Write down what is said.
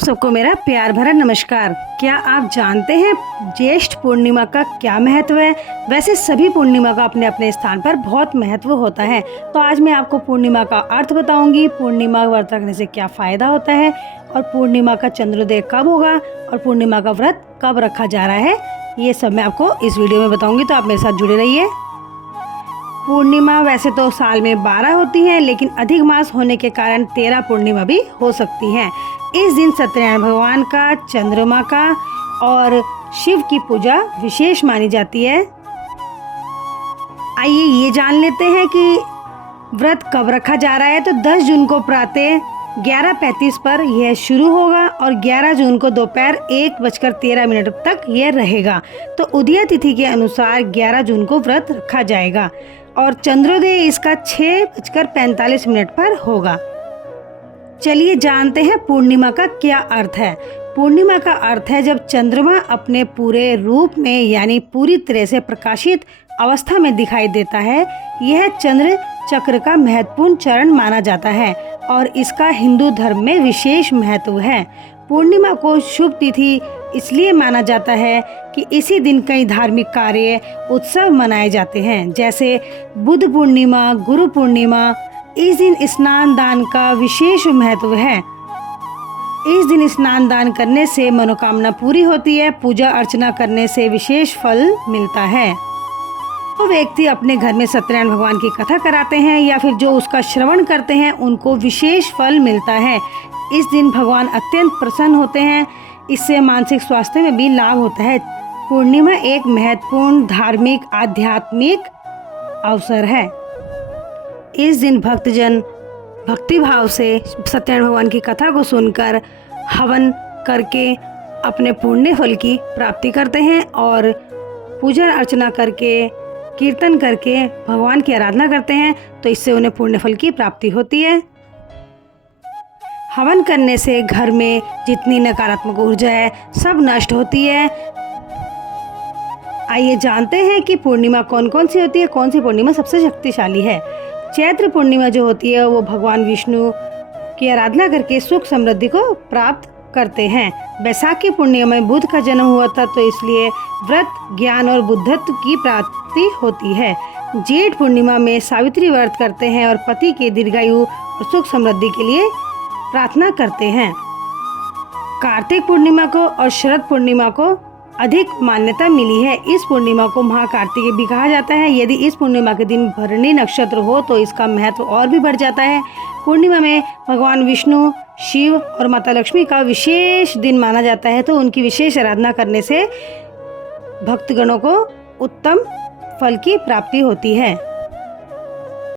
सबको मेरा प्यार भरा नमस्कार। क्या आप जानते हैं ज्येष्ठ पूर्णिमा का क्या महत्व है? वैसे सभी पूर्णिमा का अपने अपने स्थान पर बहुत महत्व होता है। तो आज मैं आपको पूर्णिमा का अर्थ बताऊंगी, पूर्णिमा व्रत रखने से क्या फ़ायदा होता है और पूर्णिमा का चंद्रोदय कब होगा और पूर्णिमा का व्रत कब रखा जा रहा है, ये सब मैं आपको इस वीडियो में बताऊँगी। तो आप मेरे साथ जुड़े रहिए। पूर्णिमा वैसे तो साल में 12 होती हैं, लेकिन अधिक मास होने के कारण 13 पूर्णिमा भी हो सकती हैं। इस दिन सत्यनारायण भगवान का, चंद्रमा का और शिव की पूजा विशेष मानी जाती है। आइए ये जान लेते हैं कि व्रत कब रखा जा रहा है। तो 10 जून को प्रातः 11:35 पर यह शुरू होगा और 11 जून को दोपहर 1:13 तक यह रहेगा। तो उदय तिथि के अनुसार 11 जून को व्रत रखा जाएगा और चंद्रोदय इसका 6:45 पर होगा। चलिए जानते हैं पूर्णिमा का क्या अर्थ है। पूर्णिमा का अर्थ है जब चंद्रमा अपने पूरे रूप में यानी पूरी तरह से प्रकाशित अवस्था में दिखाई देता है। यह चंद्र चक्र का महत्वपूर्ण चरण माना जाता है और इसका हिंदू धर्म में विशेष महत्व है। पूर्णिमा को शुभ तिथि इसलिए माना जाता है कि इसी दिन कई धार्मिक कार्य उत्सव मनाए जाते हैं, जैसे बुद्ध पूर्णिमा, गुरु पूर्णिमा। इस दिन स्नान दान का विशेष महत्व है। इस दिन स्नान दान करने से मनोकामना पूरी होती है। पूजा अर्चना करने से विशेष फल मिलता है। तो व्यक्ति अपने घर में सत्यनारायण भगवान की कथा कराते हैं या फिर जो उसका श्रवण करते हैं उनको विशेष फल मिलता है। इस दिन भगवान अत्यंत प्रसन्न होते हैं। इससे मानसिक स्वास्थ्य में भी लाभ होता है। पूर्णिमा एक महत्वपूर्ण धार्मिक आध्यात्मिक अवसर है। इस दिन भक्तजन भक्ति भाव से सत्यनारायण भगवान की कथा को सुनकर हवन करके अपने पुण्य फल की प्राप्ति करते हैं और पूजा अर्चना करके कीर्तन करके भगवान की आराधना करते हैं। तो इससे उन्हें पुण्य फल की प्राप्ति होती है। हवन करने से घर में जितनी नकारात्मक ऊर्जा है सब नष्ट होती है। आइए जानते हैं कि पूर्णिमा कौन कौन सी होती है, कौन सी पूर्णिमा सबसे शक्तिशाली है। चैत्र पूर्णिमा जो होती है वो भगवान विष्णु की आराधना करके सुख समृद्धि को प्राप्त करते हैं। बैसाखी पूर्णिमा में बुध का जन्म हुआ था, तो इसलिए व्रत ज्ञान और बुद्धत्व की प्राप्ति होती है। जेठ पूर्णिमा में सावित्री व्रत करते हैं और पति के दीर्घायु और सुख समृद्धि के लिए प्रार्थना करते हैं। कार्तिक पूर्णिमा को और शरद पूर्णिमा को अधिक मान्यता मिली है। इस पूर्णिमा को महाकार्तिकी भी कहा जाता है। यदि इस पूर्णिमा के दिन भरणी नक्षत्र हो तो इसका महत्व और भी बढ़ जाता है। पूर्णिमा में भगवान विष्णु, शिव और माता लक्ष्मी का विशेष दिन माना जाता है, तो उनकी विशेष आराधना करने से भक्तगणों को उत्तम फल की प्राप्ति होती है।